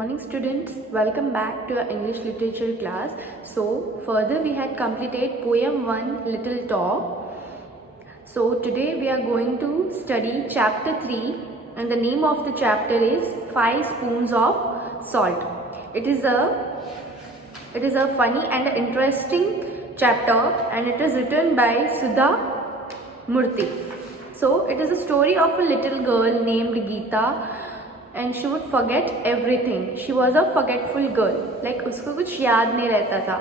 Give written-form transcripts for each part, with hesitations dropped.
morning students, welcome back to our English literature class. So further we had completed poem 1 Little Talk. So today we are going to study chapter 3 and the name of the chapter is 5 spoons of salt. It is a funny and interesting chapter and it is written by Sudha Murthy. So it is a story of a little girl named Geeta and she would forget everything. She was a forgetful girl. Like उसको कुछ याद नहीं रहता था.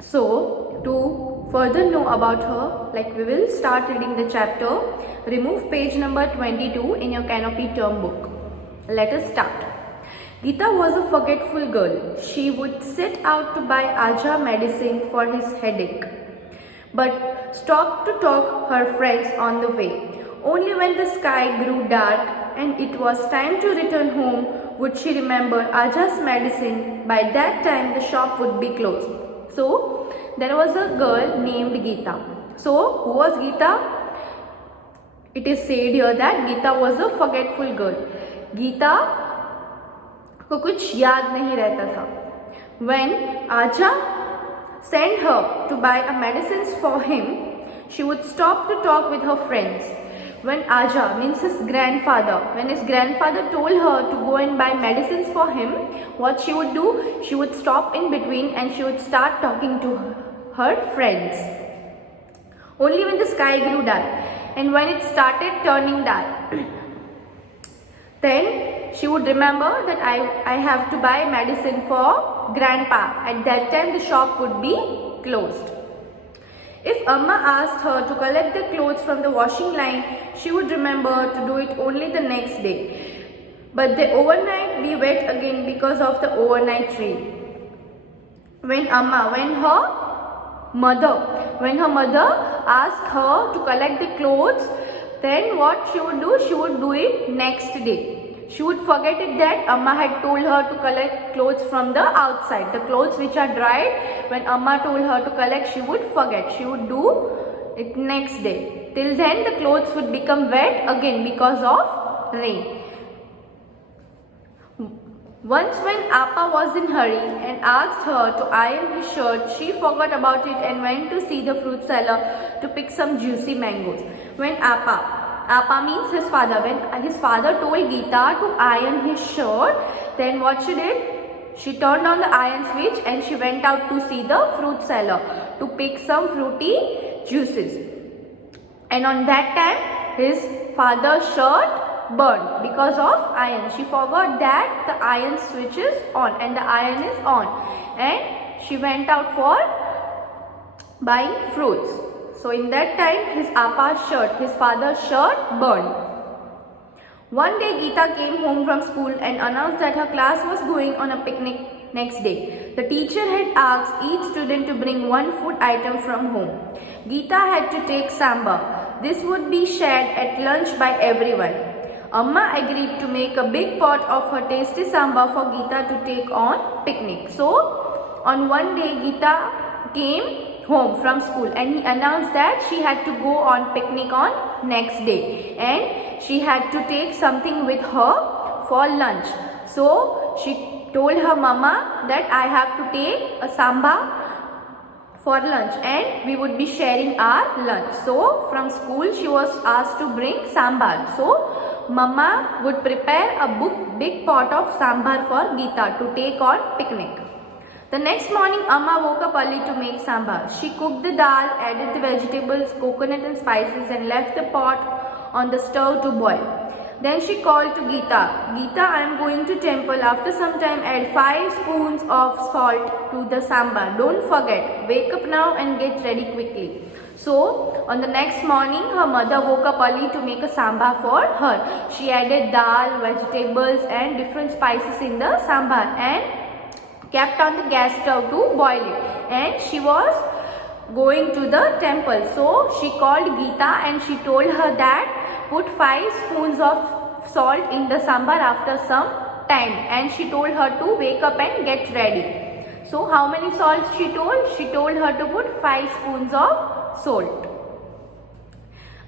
So to further know about her, like we will start reading the chapter. Remove page number 22 in your Canopy term book. Let us start. Geeta was a forgetful girl. She would set out to buy Aja medicine for his headache, but stopped to talk her friends on the way. Only when the sky grew dark and it was time to return home would she remember Aja's medicine. By that time the shop would be closed. So there was a girl named Geeta. So who was Geeta? It is said here that Geeta was a forgetful girl. Geeta को कुछ याद नहीं रहता था. When Aja sent her to buy a medicines for him, she would stop to talk with her friends. When Aja, means his grandfather, when his grandfather told her to go and buy medicines for him, what she would do? She would stop in between and she would start talking to her friends. Only when the sky grew dark and when it started turning dark, then she would remember that I have to buy medicine for grandpa. At that time the shop would be closed. If Amma asked her to collect the clothes from the washing line, she would remember to do it only the next day. But the overnight be wet again because of the overnight rain. When her mother asked her to collect the clothes, then what she would do? She would do it next day. She would forget it that Amma had told her to collect clothes from the outside. The clothes which are dried, when Amma told her to collect, she would forget. She would do it next day. Till then the clothes would become wet again because of rain. Once when Appa was in hurry and asked her to iron his shirt, she forgot about it and went to see the fruit seller to pick some juicy mangoes. When Appa means his father. When his father told Geeta to iron his shirt, then what she did? She turned on the iron switch and she went out to see the fruit seller to pick some fruity juices. And on that time, his father's shirt burned because of iron. She forgot that the iron switch is on and the iron is on. And she went out for buying fruits. So in that time, his father's shirt burned. One day Geeta came home from school and announced that her class was going on a picnic next day. The teacher had asked each student to bring one food item from home. Geeta had to take sambar. This would be shared at lunch by everyone. Amma agreed to make a big pot of her tasty sambar for Geeta to take on picnic. So on one day Geeta came home from school and he announced that she had to go on picnic on next day and she had to take something with her for lunch. So she told her mama that I have to take a sambar for lunch and we would be sharing our lunch. So from school she was asked to bring sambar. So mama would prepare a big pot of sambar for Geeta to take on picnic. The next morning, Amma woke up early to make sambar. She cooked the dal, added the vegetables, coconut and spices and left the pot on the stove to boil. Then she called to Geeta. Geeta, I am going to temple. After some time, add 5 spoons of salt to the sambar. Don't forget. Wake up now and get ready quickly. So, on the next morning, her mother woke up early to make a sambar for her. She added dal, vegetables and different spices in the sambar and kept on the gas stove to boil it, and she was going to the temple. So she called Geeta and she told her that put 5 spoons of salt in the sambar after some time, and she told her to wake up and get ready. So how many salts she told? She told her to put 5 spoons of salt.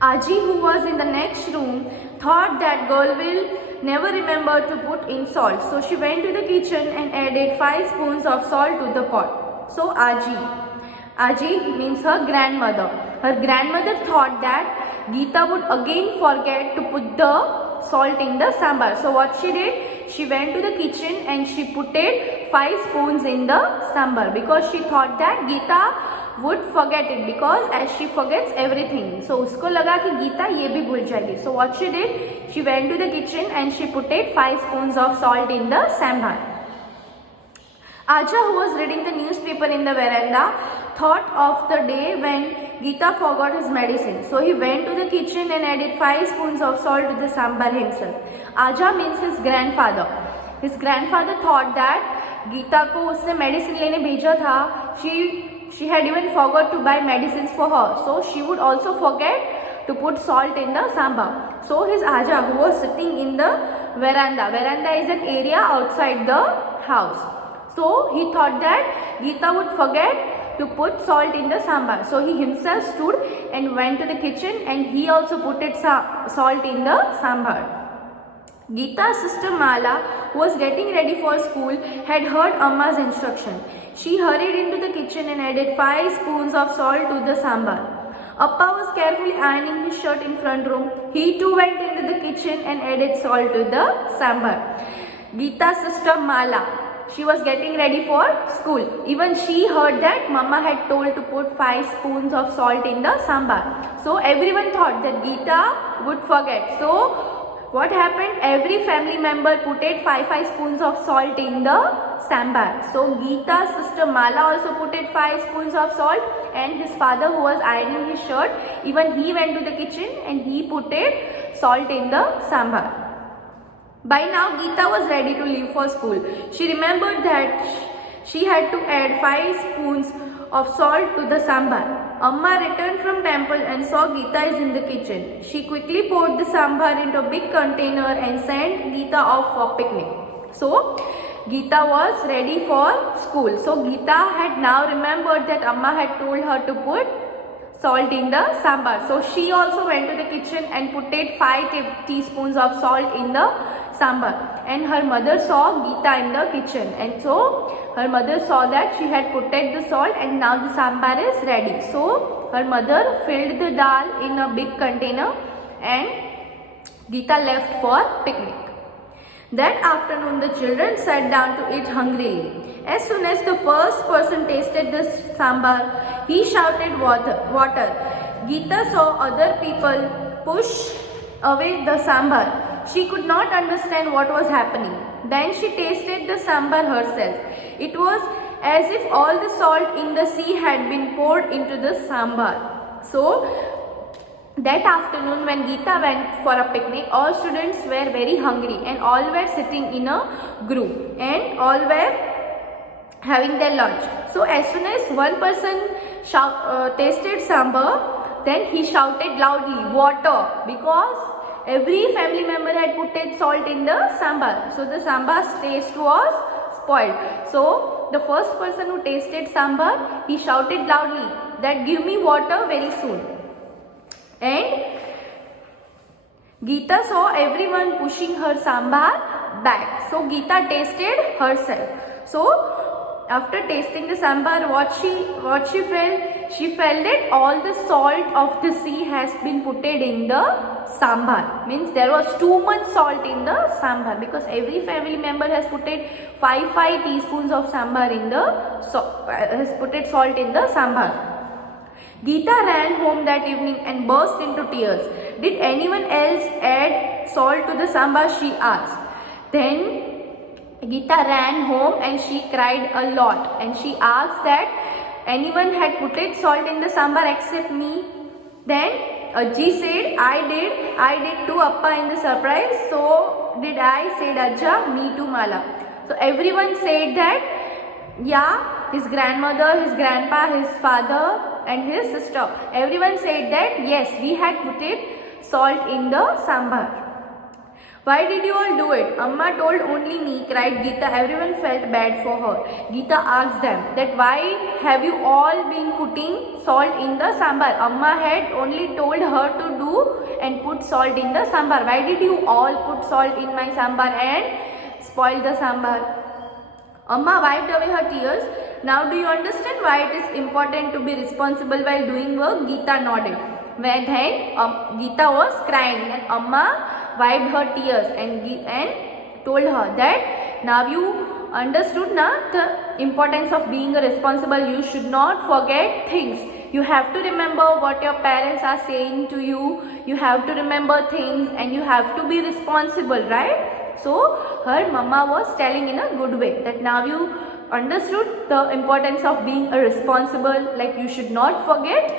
Aji, who was in the next room, thought that girl will never remembered to put in salt. So she went to the kitchen and added 5 spoons of salt to the pot. So Aji means her grandmother. Her grandmother thought that Geeta would again forget to put the salt in the sambar. So what she did? She went to the kitchen and she put 5 spoons in the sambar because she thought that Geeta would forget it, because as she forgets everything. So usko laga ki Geeta ye bhi bhul jayegi. So what she did? She went to the kitchen and she put 5 spoons of salt in the sambar. Aja, who was reading the newspaper in the veranda, thought of the day when Geeta forgot his medicine. So he went to the kitchen and added 5 spoons of salt to the sambar himself. Aja means his grandfather. His grandfather thought that Geeta को उसने medicine लेने भेजा था. She had even forgot to buy medicines for her. So she would also forget to put salt in the sambar. So his Aja, who was sitting in the veranda. Veranda is an area outside the house. So he thought that Geeta would forget to put salt in the sambar. So he himself stood and went to the kitchen and he also put salt in the sambar. Geeta's sister Mala, who was getting ready for school, had heard Amma's instruction. She hurried into the kitchen and added 5 spoons of salt to the sambar. Appa was carefully ironing his shirt in front room. He too went into the kitchen and added salt to the sambar. Geeta's sister Mala, she was getting ready for school. Even she heard that Mama had told to put 5 spoons of salt in the sambar. So everyone thought that Geeta would forget. So what happened? Every family member put 5 spoons of salt in the sambar. So Geeta's sister Mala also put 5 spoons of salt, and his father, who was ironing his shirt, even he went to the kitchen and he put salt in the sambar. By now Geeta was ready to leave for school. She remembered that she had to add 5 spoons of salt to the sambar. Amma returned from temple and saw Geeta is in the kitchen. She quickly poured the sambar into a big container and sent Geeta off for picnic. So Geeta was ready for school. So Geeta had now remembered that Amma had told her to put salt in the sambar. So she also went to the kitchen and put 5 teaspoons of salt in the sambar. And her mother saw Geeta in the kitchen. And so her mother saw that she had put the salt and now the sambar is ready. So her mother filled the dal in a big container and Geeta left for picnic. That afternoon the children sat down to eat hungrily. As soon as the first person tasted the sambar, he shouted water. Geeta saw other people push away the sambar. She could not understand what was happening. Then she tasted the sambar herself. It was as if all the salt in the sea had been poured into the sambar. So that afternoon when Geeta went for a picnic, all students were very hungry and all were sitting in a group and all were having their lunch. So as soon as one person tasted sambar, then he shouted loudly, water, because every family member had put salt in the sambar. So the sambar's taste was spoiled. So the first person who tasted sambar, he shouted loudly that give me water very soon. And Geeta saw everyone pushing her sambar back. So Geeta tasted herself. So after tasting the sambar, what she felt? She felt that all the salt of the sea has been put in the sambar. Means there was too much salt in the sambar, because every family member has put 5 teaspoons of sambar in the has put salt in the sambar. Geeta ran home that evening and burst into tears. Did anyone else add salt to the sambar? She asked. Then Geeta ran home and she cried a lot and she asked that anyone had put salt in the sambar except me. Then Ajji said, I did too, Appa, in the surprise. So did I, said Ajja. Me too, Mala. So everyone said that, yeah, his grandmother, his grandpa, his father and his sister, everyone said that yes, we had put salt in the sambar. Why did you all do it? Amma told only me, cried Geeta. Everyone felt bad for her. Geeta asked them that why have you all been putting salt in the sambar? Amma had only told her to do and put salt in the sambar. Why did you all put salt in my sambar and spoil the sambar? Amma wiped away her tears. Now do you understand why it is important to be responsible while doing work? Geeta nodded. Then Geeta was crying and Amma wiped her tears and told her that now you understood the importance of being responsible. You should not forget things. You have to remember what your parents are saying to you. You have to remember things and you have to be responsible, right? So her mama was telling in a good way that now you understood the importance of being responsible, like you should not forget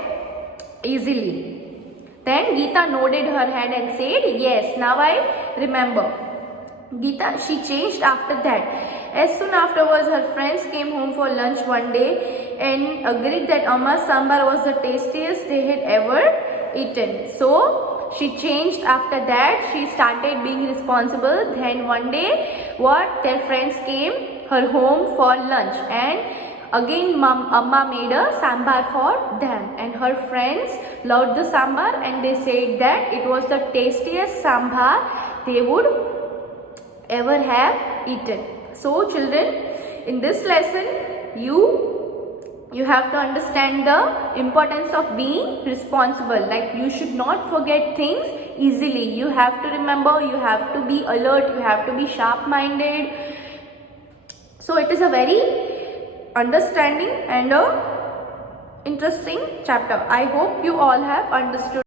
easily. Then Geeta nodded her head and said, yes, now I remember. Geeta, she changed after that. As soon afterwards, her friends came home for lunch one day and agreed that Amma's sambar was the tastiest they had ever eaten. So she changed after that. She started being responsible. Then one day, their friends came her home for lunch and again Amma made a sambar for them and her friends loved the sambar and they said that it was the tastiest sambar they would ever have eaten. So children, in this lesson you have to understand the importance of being responsible. Like you should not forget things easily. You have to remember, you have to be alert, you have to be sharp-minded. So it is a very understanding and a interesting chapter. I hope you all have understood.